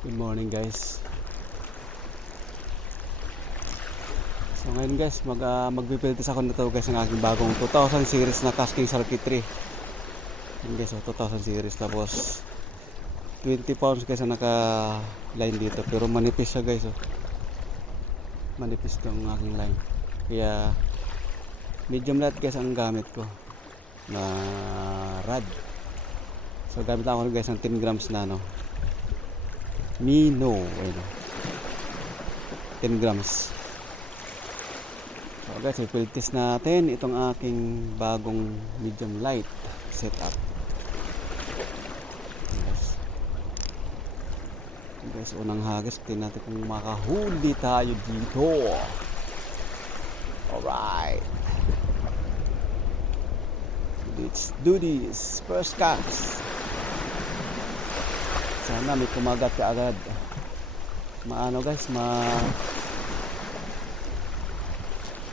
Good morning guys. So ngayon guys, magpipilitis ako nito guys ng aking bagong 2000 series na Casking Circuitry. Yan guys, 2000 series, tapos 20 pounds guys ang naka line dito, pero manipis siya guys. Manipis tong aking line, kaya medium light guys ang gamit ko na rod. So gamit ako guys ng 10 grams na Mino, 10 grams. So guys, ipilitis natin itong aking bagong medium light setup. Guys, unang hagis, tingnan natin kung makahuli tayo dito. Alright, let's do this. First cast. Sana may kumagat ka agad. Maano guys,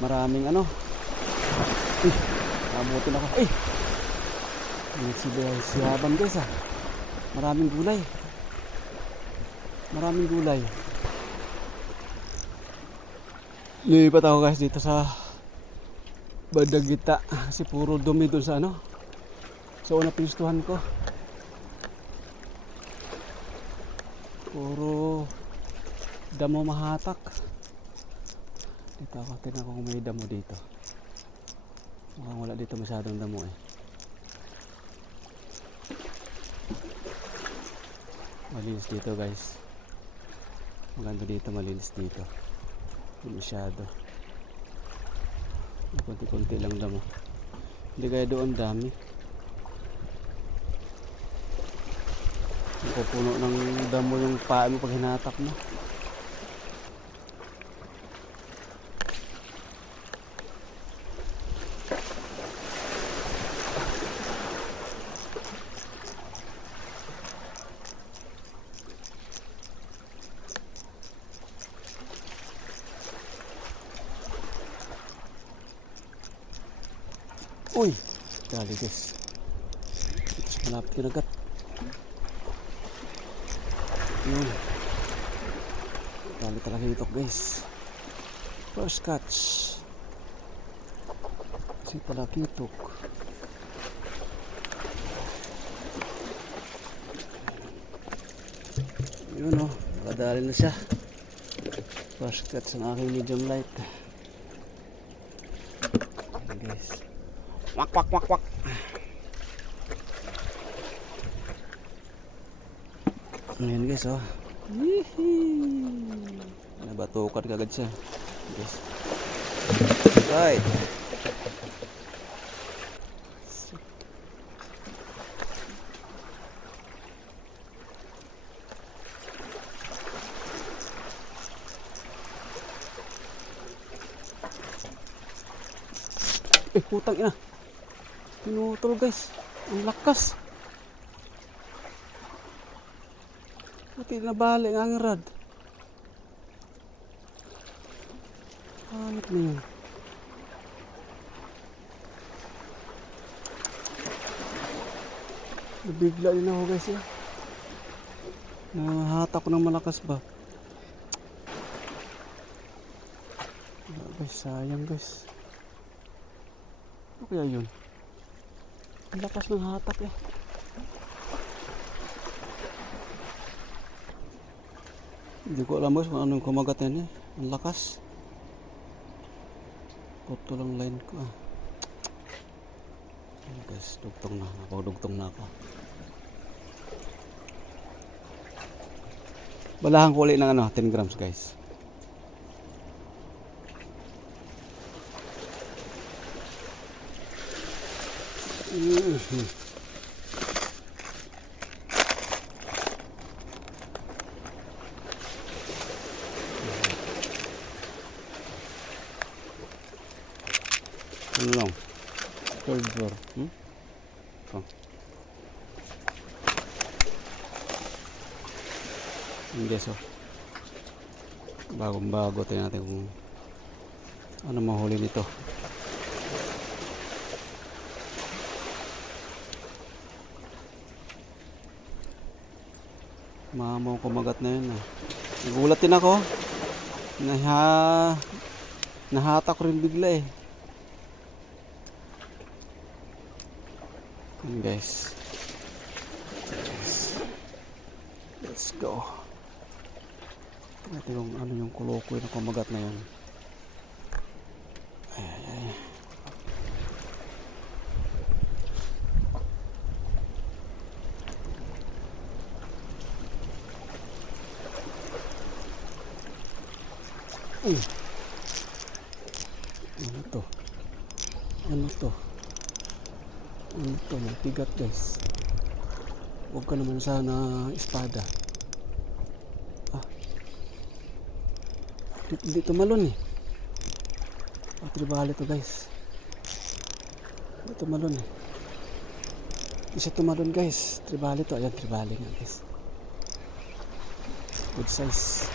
maraming nabutin ako. Si Haban guys maraming gulay. Lumipat ako guys dito sa bandang gitna kasi puro dumi dun sa sa una pinustuhan ko. Puro damo mahatak. Dito ako, tingnan ko kung may damo dito. Mukhang wala dito masyadong damo Malinis dito guys. Maganda dito, malinis dito. Hindi masyado. Kunti-kunti lang damo. Hindi kaya doon dami. Pupuno ng damo yung paa mo pag hinatak mo. Uy, dali guys. Ito sa malapit kinagat. Yun. Dali talaga ito guys. First catch. Si talakitok. Yun nakadali na siya. First catch ng aking medium light. Ayan guys. Wak wak wak wak. Ayan guys nabatukan kagad siya guys. Right. Putang ina. Pinutol guys. Ang lakas. Pati nabali ang rod. Hanap na yun. Nabigla din ako guys Nahatak ko ng malakas ba. Guys, sayang guys. Ano kaya yun? Ang lakas ng hatak Hindi ko alam guys kung anong kumagat yan Ang lakas. Puto lang line ko guys, dugtong na ako. Balahan ko ulit ng 10 grams guys. Ano lang? Third floor. Guys bagong bago. Tingnan natin kung ano mahuli nito. Mamang kumagat na yun. Nagulat din ako. Nahatak rin bigla eh. Yan guys. Let's go. Ito yung ano yung kulokoy na kumagat na yun. Ay. Ano to? Mabigat guys. Huwag ka naman sana espada. Hindi tumalon eh. Tribali to guys. Hindi tumalon eh. Hindi siya tumalon guys. Tribali to. Ayan, tribali nga guys. Good size.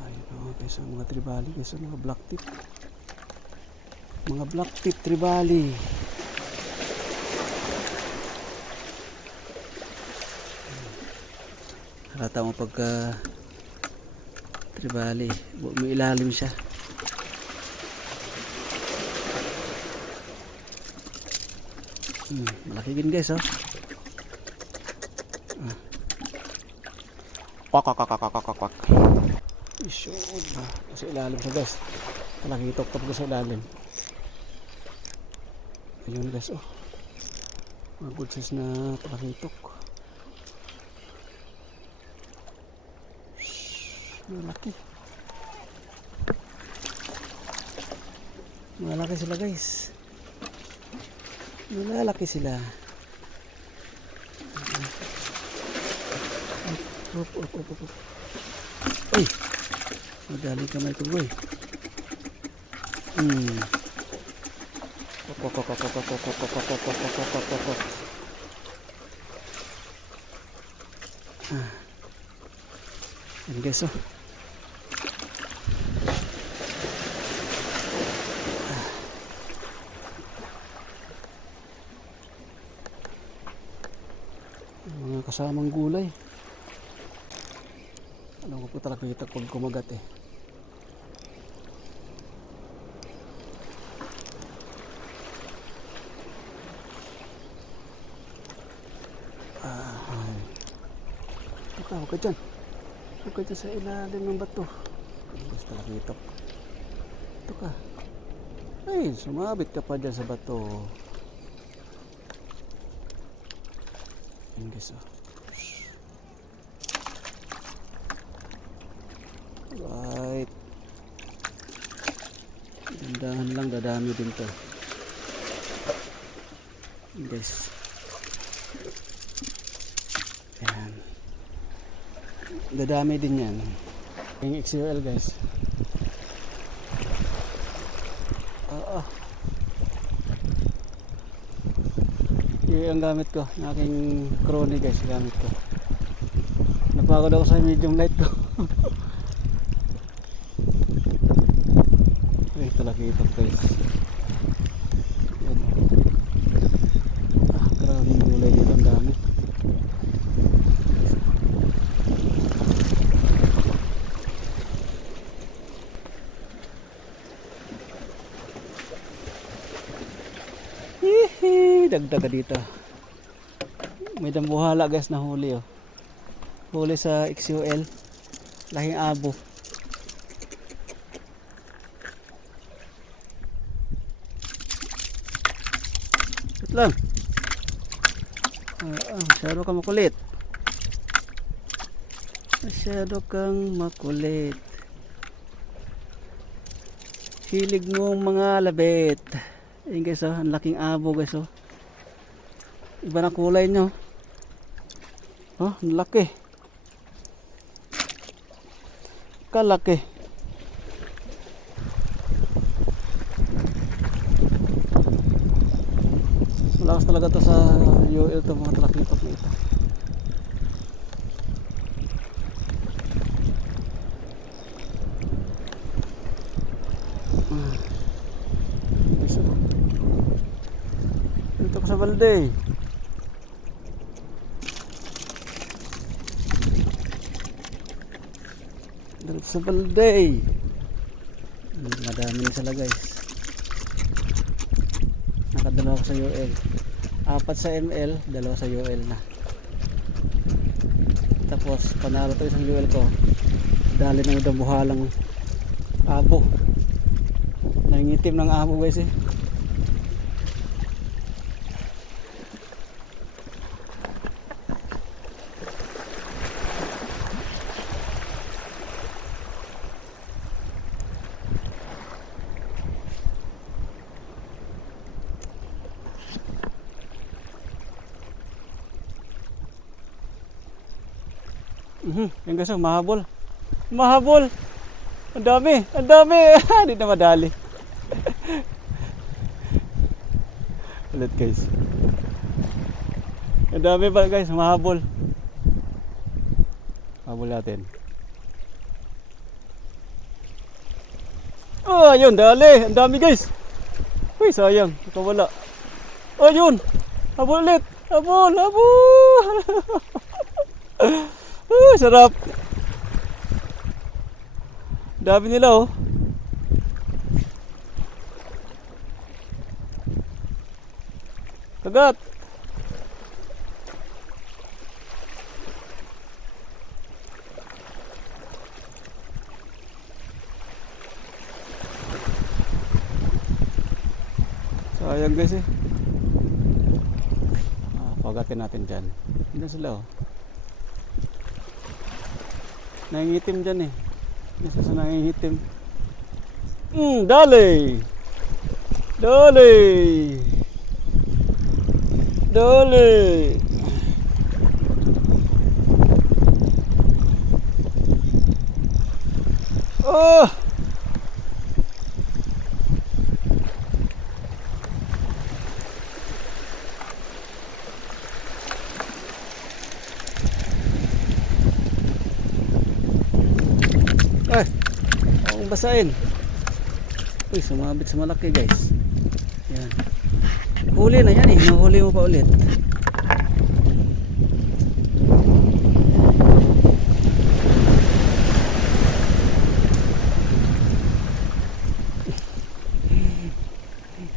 Ayun guys, mga tribali guys, mga black tip. Mga black tip tribali. Halata mo pagka tribali, may ilalim siya. Malaki din guys, oh. Kwak. Isod ba? Sa ilalim siya guys. Nakitok ko sa ilalim. Ayun guys, oh. Mga good size na talakitok. Malaki sila guys. Malalaki sila. Op. Ay! Madali kamay ko boy. Yan guys, oh. Mga kasamang gulay. Alam ko po talaga kita pag kumagat eh. Huwag ka dyan. Huwag ka dyan sa ilalim ng bato. Basta nakita ko. Ito ka. Ay, sumabit ka pa dyan sa bato. Yan guys, oh. Right. Dandahan lang, dadami din to. Yan guys. Yan. Dadami din yan. Yung XUL guys. Yung ang gamit ko, yung aking crony guys, gamit ko. Napagod ako sa medium light ko. Ay, talaga ito guys. Yan. Grabe yung gulay dito, ang dami. Dagdaga dito. May dambuhala guys na huli, oh. Huli sa XUL. Lahing abo. Ito lang. Masyado kang makulit. Masyado kang makulit. Hilig mong mga labit. Ayun guys, oh, ang laking abo guys, oh. Iba na kulay nyo. Oh, ang laki. Kalaki. Malakas talaga to sa UL to, mga talakitok na ito. Dito ko sa balde. Dito sa balde. Madami na sila guys. Nakadalawa ko sa UL. 4 sa ML, 2 sa UL na. Tapos panalo to isang UL ko. Dali na yung buhalang abo. Nangingitim ng abo guys eh. Yung guys, mahabol. Mahabol. Ang dami, ang dami. Hindi na madali. Ulit guys. Ang dami pa guys, mahabol. Habol natin. Oh, ayun, dali. Ang dami guys. Uy, sayang. Nakawala. Oh, yun. Habol ulit. Habol, habol. Sarap. Dami nila oh. Kagat. Sayang guys eh. Pagatin natin dyan. Hindi sila oh. Nangingitim dyan eh. Isa sa nangingitim. Dali! Dali! Dali! Oh! Ay, akong basahin. Uy, sumabit sa malaki guys. Yan. Huli na yan eh. Nahuli mo pa ulit.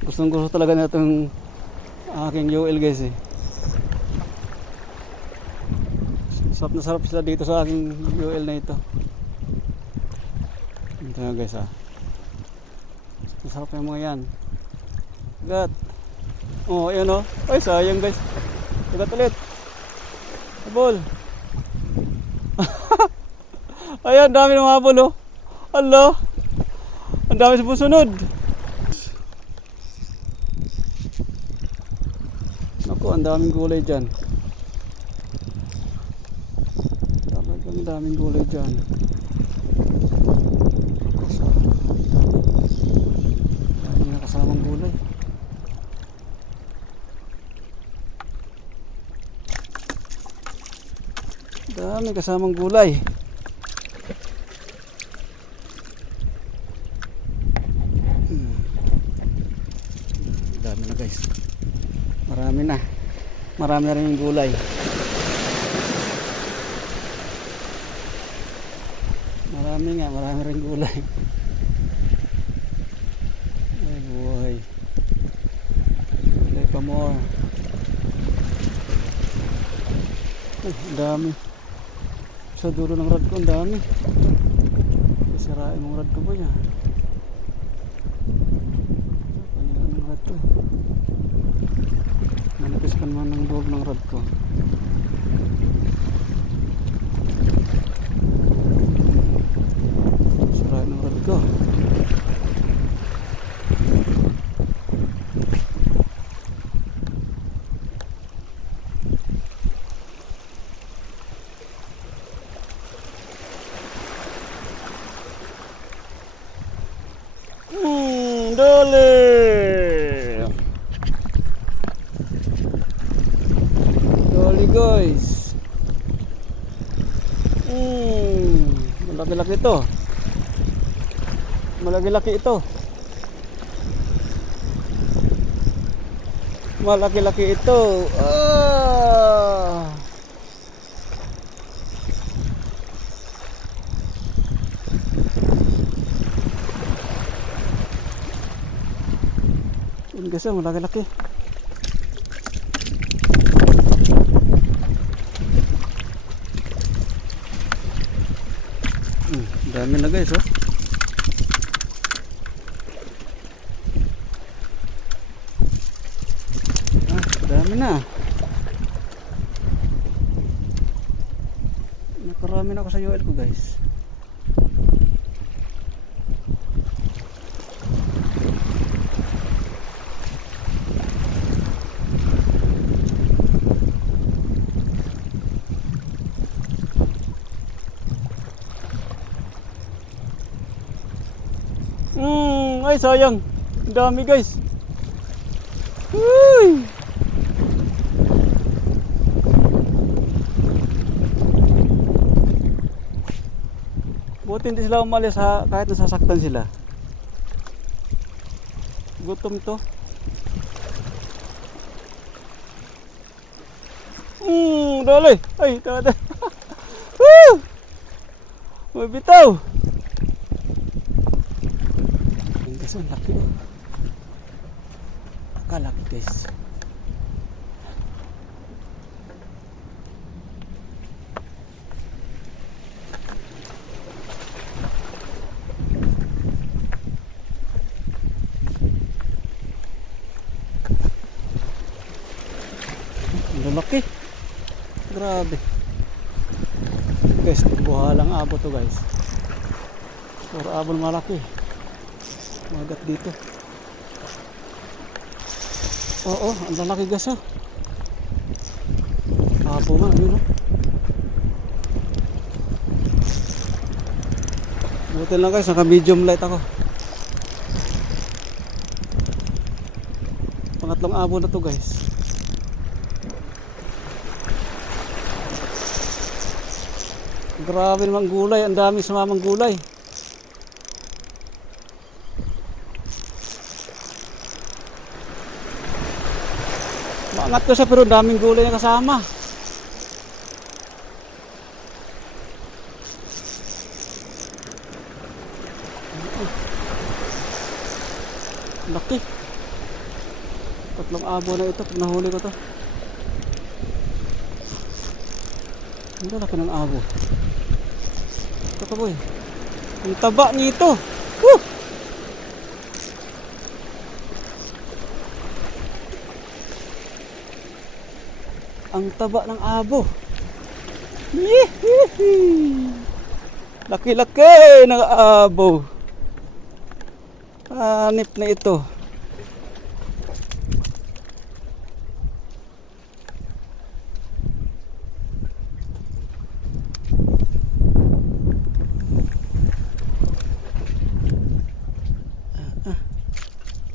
Gustong gusto talaga na itong aking UL guys eh. Sarap na sarap sila dito sa aking UL na ito. Ito nga guys ah. Masarap yung mga yan. Kagat. Oh, ayan oh. Ay, sayang guys. Kagat ulit. Habol. Ayan, dami ng habol oh. Allah. Ang dami sa pusunod. Naku, ang daming gulay dyan. Ang daming gulay dyan. Kasamang gulay. Dami kasamang gulay. Dami na guys. Marami na. Marami na rin yung gulay. Marami rin gulay. Buhay. Gulay pa more. Ang dami. Sa dulo ng rad ko, ang dami. Sirain mong rad ko ba niya? Paniran ng rad ko. Manipis ka naman ng dulo ng rad ko. Sirain ng rad ko. Dali. Dali guys. Malaki-laki ito. Malaki-laki ito. Malaki-laki ito. Ah! Yun guys, malaki-laki. Dami na guys, oh. Dami na. Nakarami na ako sa UL ko guys. Ay sayang. Ang dami guys. Uy! Buti hindi sila umalis ha, kahit nasasaktan sila. Gutom to. Dali. Ay, dali. Woo! Mabitaw. Guys, ang laki oh. Nakalaki guys. Ang laki. Grabe. Guys, buhalang abo to guys. Puro abon malaki. Magat dito. Oo, ang lalaki guys oh. Abo nga, yun oh. Buti lang guys, naka medium light ako. Pangatlong abo na to guys. Grabe naman gulay, ang dami sumamang gulay. Maangat to siya pero daming gulay na kasama. Laki. Tatlong abo na ito pag nahuli ko to. Ang laki ng abo. Ito ka boy. Ang taba nito. Woo! Ang taba ng abo. Laki-laki ng abo. Hanip na ito.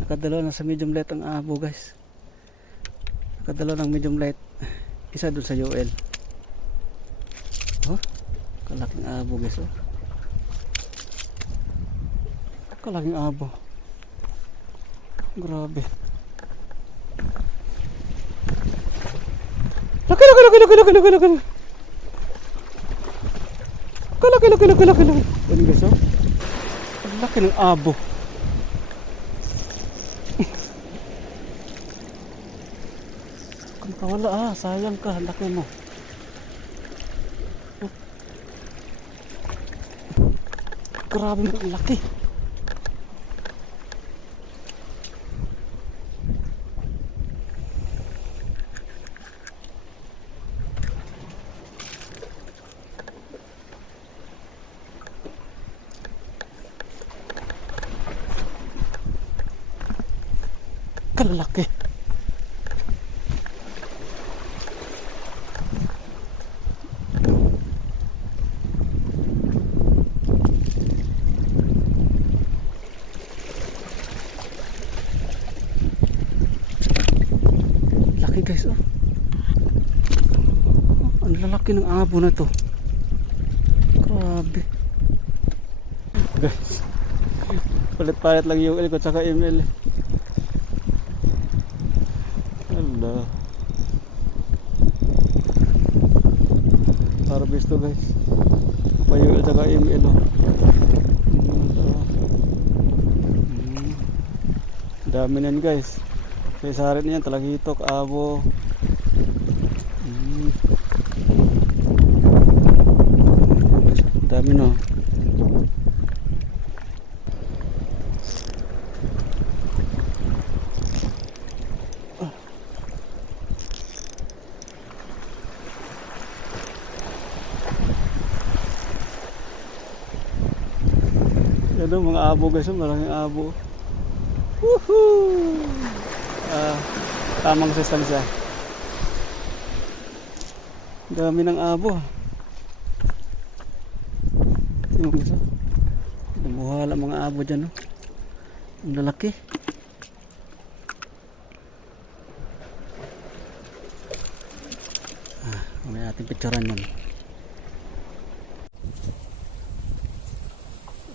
Nakadalaw na sa medium light ang abo guys. Nakadalaw ng medium light. Isa dun sa UL. Oh, kalaking abo guys oh. Kalaking abo. Grabe. Laki. Yan guys oh. Ang laki ng abo. Kawala sayang ka, laki mo. Grabe mo, laki. Kalaki. Guys oh. Ang lalaki ng abo na to. Grabe. Guys. Palit-palit lang yung UL ko tsaka ML. harvest to guys. Payo at saka ML oh. Dami na yan guys. Sa isarit niyan talagitok, abo. Dami no. Yan o, mga abo guys, maraming abo. Woohoo! Tamang sustansya. Dami ng abo. Tingnan mo guys, lumuhala mga abo dyan, no? Ang lalaki. May ating picturean yun.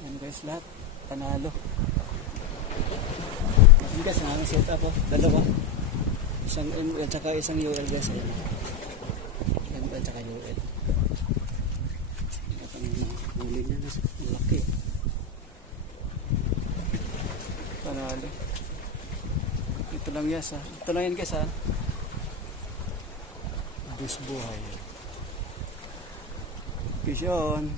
Yan guys, lahat panalo. Yan guys, ang aming set up oh. Dalawa. Isang ML at isang UL guys. Ayan. ML at UL. At ang huli niya na laki. Panalo. Ito lang guys ha. Ito lang yan guys ha. Buhay. Peace on.